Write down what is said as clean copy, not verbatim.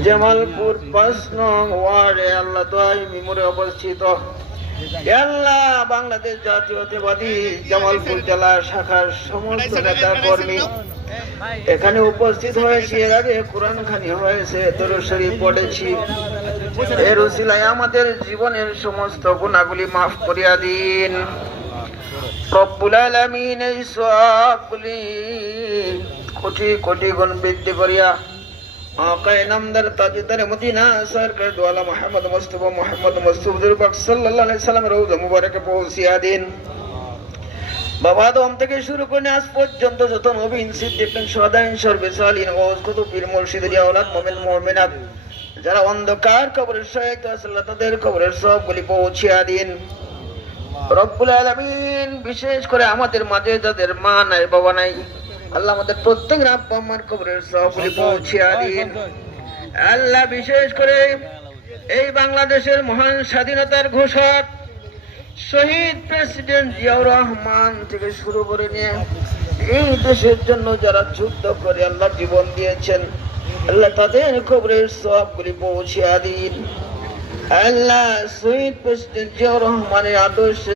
জামালপুর ৫ নং ওয়ার্ডে আল্লাহ দোয়াই মোড়ে অবস্থিত আল্লাহ বাংলাদেশ জাতীয়তাবাদী জামালপুর জেলা শাখার সমস্ত নেতা কর্মী এখানে উপস্থিত হয়েছি। এর আগে কোরআন খানি হয়েছে, দরুদ শরীফ পড়েছি। এর উসিলায় আমাদের জীবনের সমস্ত গুনাহগুলি মাফ করিয়া দিন রব্বুল আলামিন। এই সওয়াবগুলি কোটি কোটি গুণ বৃদ্ধি করিয়া আকায়ে নামদার তাজদার মদিনা সরকার দোয়ালা মুহাম্মদ মুস্তাফা মুহাম্মদ মুস্তাফির পাক সাল্লাল্লাহু আলাইহি সাল্লামের রওজা মুবারকে পৌঁছিয়া দিন। বাবা আদম থেকে শুরু করে আজ পর্যন্ত যত নবীন সিদ্দিক সুহাদাইন সর্বে সালিন ওয়াজ কুতুব পীর মুর্শিদের আওলাদ মুমিন মুমিনাত যারা অন্ধকার কবরের সহিত আল্লাহ তাদের কবরের সবগুলি পৌঁছিয়া দিন রব্বুল আলামিন। বিশেষ করে আমাদের মাঝে যাদের মা নাই বাবা নাই আল্লাহ আমাদের প্রত্যেকের আব্বা আম্মার কবরের সবগুলি পৌঁছিয়া দিন আল্লাহ। বিশেষ করে এই বাংলাদেশের মহান স্বাধীনতার ঘোষক শহীদ প্রেসিডেন্ট জিয়াউর রহমান থেকে শুরু করে নিয়ে এই দেশের জন্য যারা যুদ্ধ করে আল্লাহ জীবন দিয়েছেন আল্লাহ তাদের কবরের সবগুলি পৌঁছিয়া দিন আল্লাহ। শহীদ প্রেসিডেন্ট জিয়াউর রহমানের আদর্শ